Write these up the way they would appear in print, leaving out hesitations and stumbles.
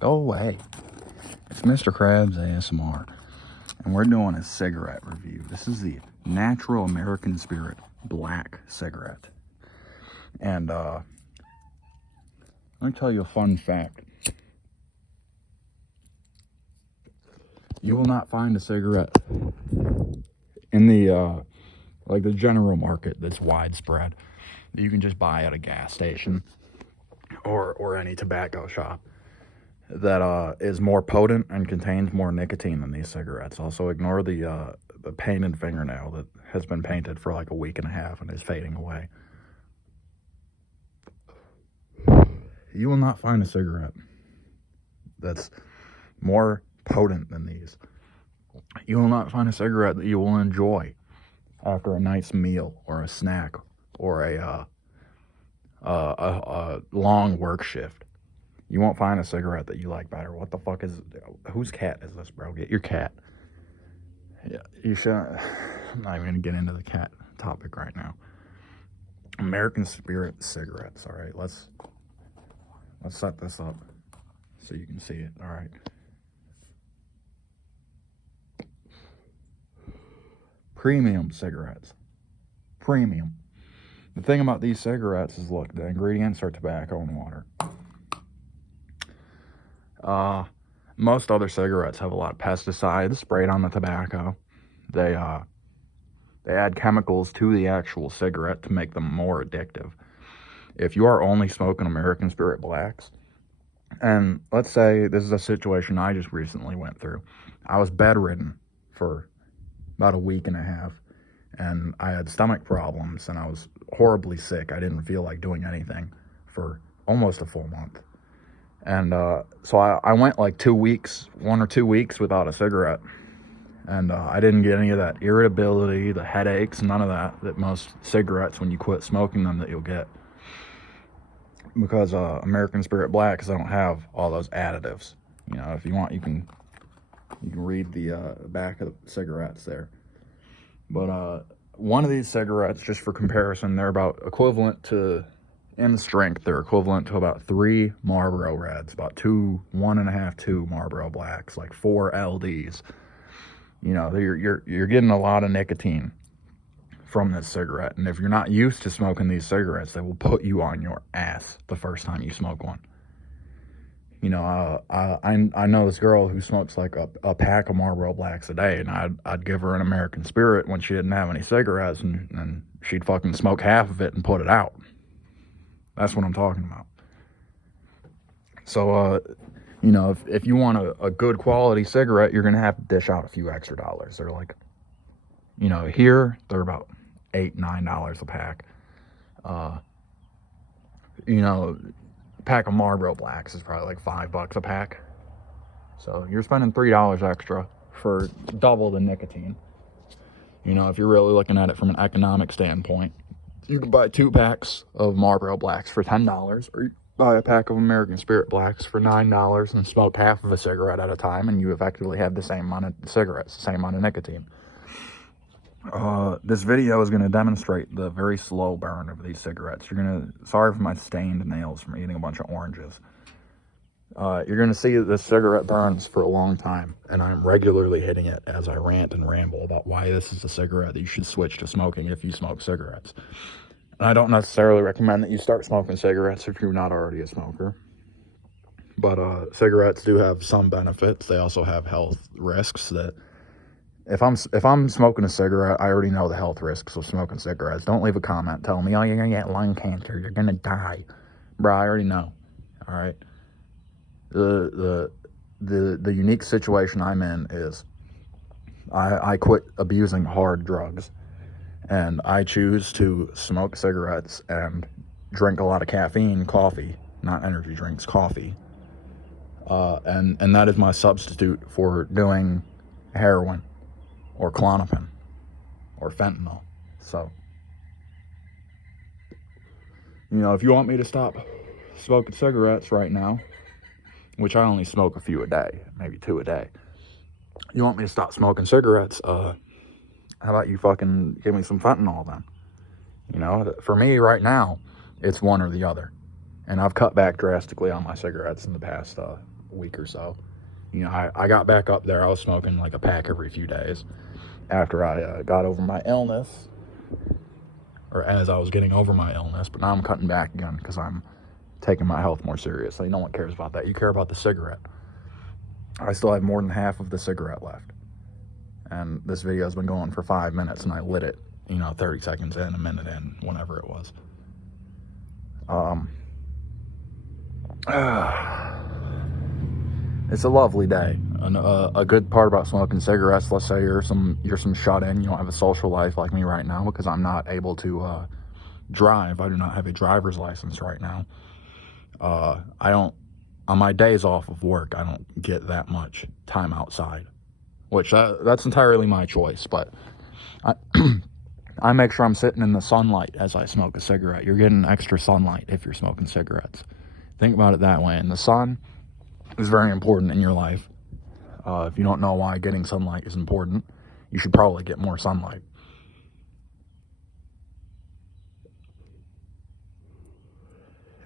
Go away. It's Mr. Krabs ASMR, and we're doing a cigarette review. This is the Natural American Spirit Black cigarette. And let me tell you a fun fact. You will not find a cigarette in the like the general market that's widespread that you can just buy at a gas station or any tobacco shop that is more potent and contains more nicotine than these cigarettes. Also, ignore the painted fingernail that has been painted for like a week and a half and is fading away. You will not find a cigarette that's more potent than these. You will not find a cigarette that you will enjoy after a nice meal or a snack or a long work shift. You won't find a cigarette that you like better. What the fuck is... Whose cat is this, bro? Get your cat. Yeah, you shouldn't... I'm not even going to get into the cat topic right now. American Spirit cigarettes, all right? Let's set this up so you can see it, all right? Premium cigarettes. Premium. The thing about these cigarettes is, look, the ingredients are tobacco and water. Most other cigarettes have a lot of pesticides sprayed on the tobacco. They add chemicals to the actual cigarette to make them more addictive. If you are only smoking American Spirit Blacks, and let's say this is a situation I just recently went through. I was bedridden for about a week and a half, and I had stomach problems, and I was horribly sick. I didn't feel like doing anything for almost a full month. And so I went like 2 weeks, 1 or 2 weeks without a cigarette. And I didn't get any of that irritability, the headaches, none of that most cigarettes, when you quit smoking them, that you'll get. Because American Spirit Blacks don't have all those additives. You know, if you want, you can read the back of the cigarettes there. But one of these cigarettes, just for comparison, they're about equivalent to... in strength, they're equivalent to about 3 Marlboro Reds, about 1.5, 2 Marlboro Blacks, like 4 LDs. You know, you're getting a lot of nicotine from this cigarette, and if you're not used to smoking these cigarettes, they will put you on your ass the first time you smoke one. You know, I know this girl who smokes like a pack of Marlboro Blacks a day, and I'd give her an American Spirit when she didn't have any cigarettes, and she'd fucking smoke half of it and put it out. That's what I'm talking about. So, you know, if you want a good quality cigarette, you're going to have to dish out a few extra dollars. They're like, you know, here, they're about $8, $9 a pack. You know, a pack of Marlboro Blacks is probably like $5 a pack. So you're spending $3 extra for double the nicotine. You know, if you're really looking at it from an economic standpoint. You can buy 2 packs of Marlboro Blacks for $10, or you buy a pack of American Spirit Blacks for $9 and smoke half of a cigarette at a time, and you effectively have the same amount of cigarettes, the same amount of nicotine. This video is going to demonstrate the very slow burn of these cigarettes. Sorry for my stained nails from eating a bunch of oranges. You're going to see that this cigarette burns for a long time, and I'm regularly hitting it as I rant and ramble about why this is a cigarette that you should switch to smoking if you smoke cigarettes. And I don't necessarily recommend that you start smoking cigarettes if you're not already a smoker. But cigarettes do have some benefits. They also have health risks that if I'm smoking a cigarette, I already know the health risks of smoking cigarettes. Don't leave a comment telling me, oh, you're going to get lung cancer, you're going to die. Bro, I already know. All right. The unique situation I'm in is I quit abusing hard drugs, and I choose to smoke cigarettes and drink a lot of caffeine, coffee, not energy drinks, coffee, and that is my substitute for doing heroin or Klonopin or fentanyl. So, you know, if you want me to stop smoking cigarettes right now, which I only smoke a few a day, maybe 2 a day. You want me to stop smoking cigarettes? How about you fucking give me some fentanyl then? You know, for me right now, it's one or the other. And I've cut back drastically on my cigarettes in the past week or so. You know, I got back up there. I was smoking like a pack every few days after I got over my illness, or as I was getting over my illness. But now I'm cutting back again because I'm taking my health more seriously. No one cares about that. You care about the cigarette. I still have more than half of the cigarette left. And this video has been going for 5 minutes, and I lit it, 30 seconds in, a minute in, whenever it was. It's a lovely day. And a good part about smoking cigarettes, let's say you're some shut in, you don't have a social life like me right now, because I'm not able to drive. I do not have a driver's license right now. On my days off of work, I don't get that much time outside, which that's entirely my choice, but I make sure I'm sitting in the sunlight as I smoke a cigarette. You're getting extra sunlight if you're smoking cigarettes. Think about it that way. And the sun is very important in your life. If you don't know why getting sunlight is important, you should probably get more sunlight.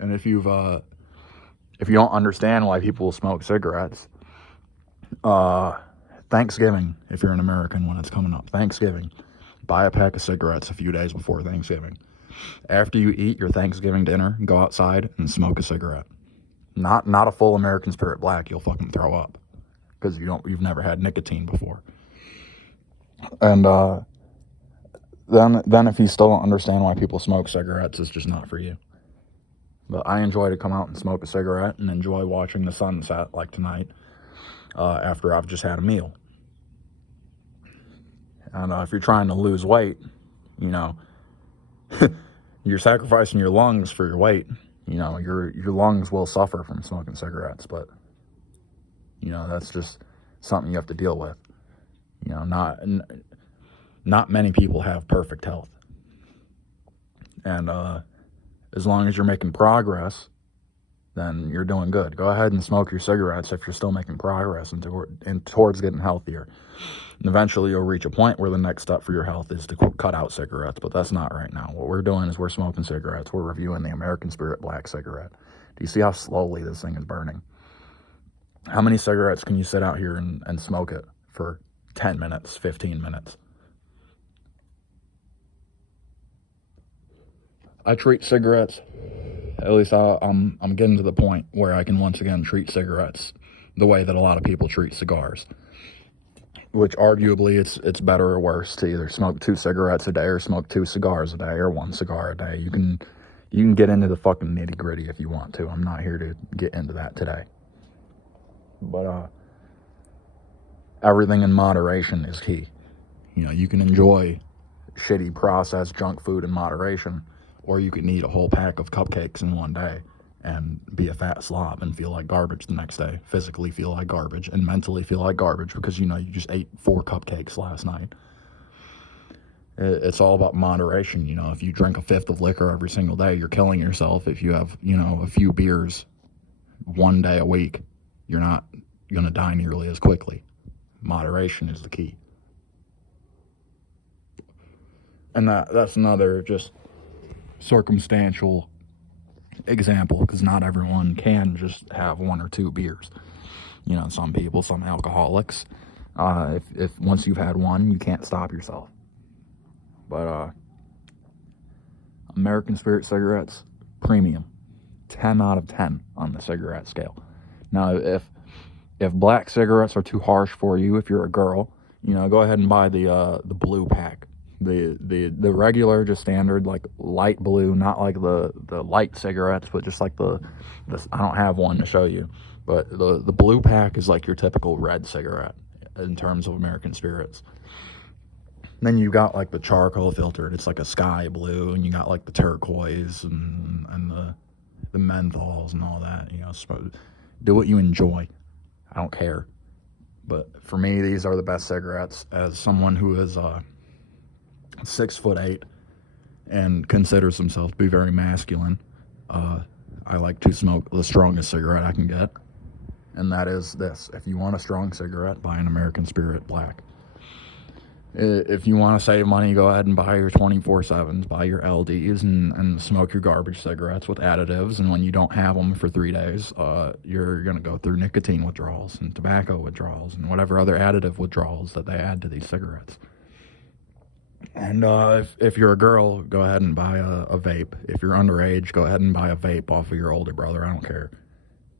And if you don't understand why people smoke cigarettes, Thanksgiving, if you're an American when it's coming up, Thanksgiving, buy a pack of cigarettes a few days before Thanksgiving. After you eat your Thanksgiving dinner, go outside and smoke a cigarette. Not a full American Spirit Black. You'll fucking throw up because you've never had nicotine before. And then if you still don't understand why people smoke cigarettes, it's just not for you. But I enjoy to come out and smoke a cigarette and enjoy watching the sunset like tonight after I've just had a meal. And if you're trying to lose weight, you're sacrificing your lungs for your weight. Your lungs will suffer from smoking cigarettes, but, that's just something you have to deal with. Not many people have perfect health. And as long as you're making progress, then you're doing good. Go ahead and smoke your cigarettes if you're still making progress and towards getting healthier. And eventually you'll reach a point where the next step for your health is to cut out cigarettes, but that's not right now. What we're doing is we're smoking cigarettes. We're reviewing the American Spirit Black cigarette. Do you see how slowly this thing is burning? How many cigarettes can you sit out here and smoke it for 10 minutes, 15 minutes? I treat cigarettes, at least I'm getting to the point where I can once again treat cigarettes the way that a lot of people treat cigars. Which arguably it's better or worse to either smoke 2 cigarettes a day or smoke 2 cigars a day or 1 cigar a day. You can get into the fucking nitty gritty if you want to. I'm not here to get into that today. But everything in moderation is key. You can enjoy shitty processed junk food in moderation, or you can eat a whole pack of cupcakes in one day and be a fat slob and feel like garbage the next day. Physically feel like garbage and mentally feel like garbage because, you just ate 4 cupcakes last night. It's all about moderation. If you drink a fifth of liquor every single day, you're killing yourself. If you have, a few beers one day a week, you're not going to die nearly as quickly. Moderation is the key. And that's another just circumstantial example, because not everyone can just have 1 or 2 beers. Some people, some alcoholics, if once you've had one, you can't stop yourself. But American Spirit cigarettes, premium, 10 out of 10 on the cigarette scale. Now, if black cigarettes are too harsh for you, if you're a girl, go ahead and buy the blue pack. The regular, just standard, like light blue, not like the light cigarettes, but just like the I don't have one to show you, but the blue pack is like your typical red cigarette in terms of American Spirits. Then you got like the charcoal filtered, it's like a sky blue, and you got like the turquoise and the menthols and all that. Do what you enjoy. I don't care. But for me, these are the best cigarettes. As someone who is 6'8" and considers himself to be very masculine, I like to smoke the strongest cigarette I can get, and that is this. If you want a strong cigarette, buy an American Spirit Black. If you want to save money, go ahead and buy your 24/7s, buy your LDs, and smoke your garbage cigarettes with additives. And when you don't have them for 3 days, you're going to go through nicotine withdrawals and tobacco withdrawals and whatever other additive withdrawals that they add to these cigarettes. And if you're a girl, go ahead and buy a vape. If you're underage, go ahead and buy a vape off of your older brother. I don't care.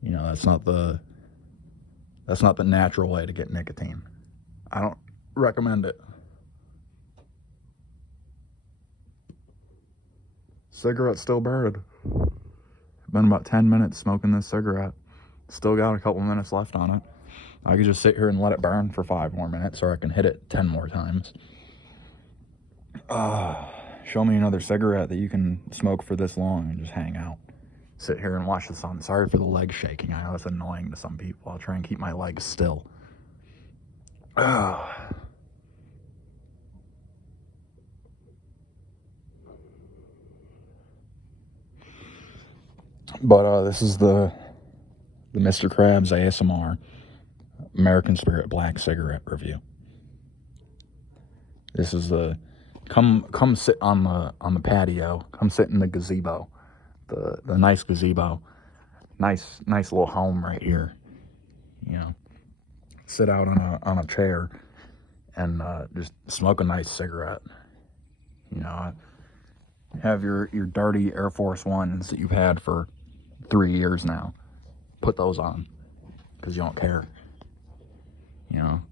You know, that's not the natural way to get nicotine. I don't recommend it. Cigarette's still burning. Been about 10 minutes smoking this cigarette. Still got a couple minutes left on it. I could just sit here and let it burn for 5 more minutes, or I can hit it 10 more times. Show me another cigarette that you can smoke for this long and just hang out. Sit here and watch the sun. Sorry for the leg shaking. I know it's annoying to some people. I'll try and keep my legs still. But this is the Mr. Krabs ASMR American Spirit Black Cigarette review. This is the come sit on the patio. Come sit in the gazebo, the nice gazebo, nice little home right here. You know, sit out on a chair and just smoke a nice cigarette. You know, have your dirty Air Force Ones that you've had for 3 years now. Put those on because you don't care. You know,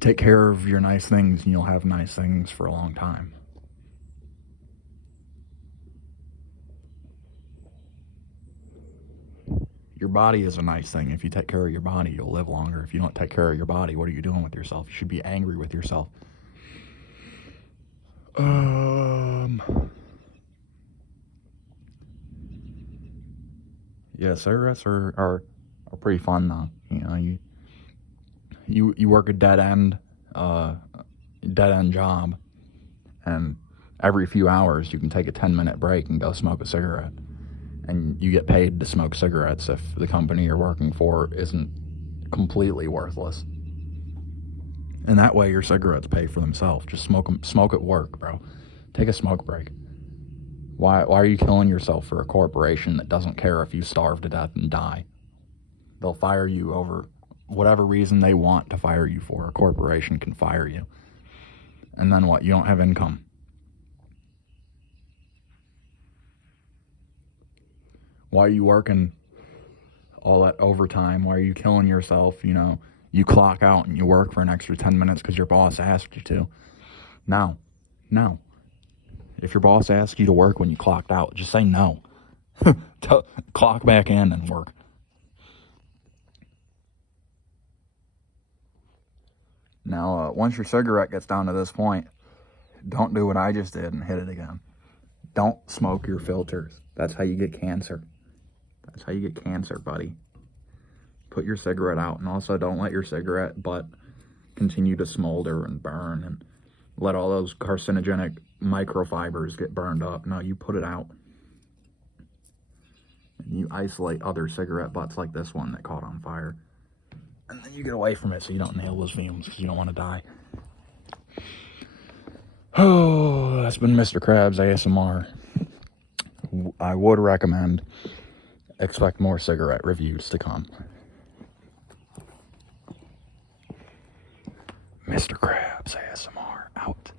take care of your nice things and you'll have nice things for a long time. Your body is a nice thing. If you take care of your body, you'll live longer. If you don't take care of your body, what are you doing with yourself? You should be angry with yourself. Yeah, cigarettes are pretty fun though. You know, you work a dead end job, and every few hours you can take a 10-minute break and go smoke a cigarette, and you get paid to smoke cigarettes if the company you're working for isn't completely worthless. And that way your cigarettes pay for themselves. Just smoke at work, bro. Take a smoke break. Why are you killing yourself for a corporation that doesn't care if you starve to death and die? They'll fire you over whatever reason they want to fire you for. A corporation can fire you. And then what? You don't have income. Why are you working all that overtime? Why are you killing yourself? You know, you clock out and you work for an extra 10 minutes because your boss asked you to. No. If your boss asks you to work when you clocked out, just say no. Clock back in and work. Now, once your cigarette gets down to this point, don't do what I just did and hit it again. Don't smoke your filters. That's how you get cancer. That's how you get cancer, buddy. Put your cigarette out, and also don't let your cigarette butt continue to smolder and burn and let all those carcinogenic microfibers get burned up. No, you put it out. And you isolate other cigarette butts like this one that caught on fire. And then you get away from it so you don't inhale those fumes because you don't want to die. Oh, that's been Mr. Krabs ASMR. I would recommend expect more cigarette reviews to come. Mr. Krabs ASMR out.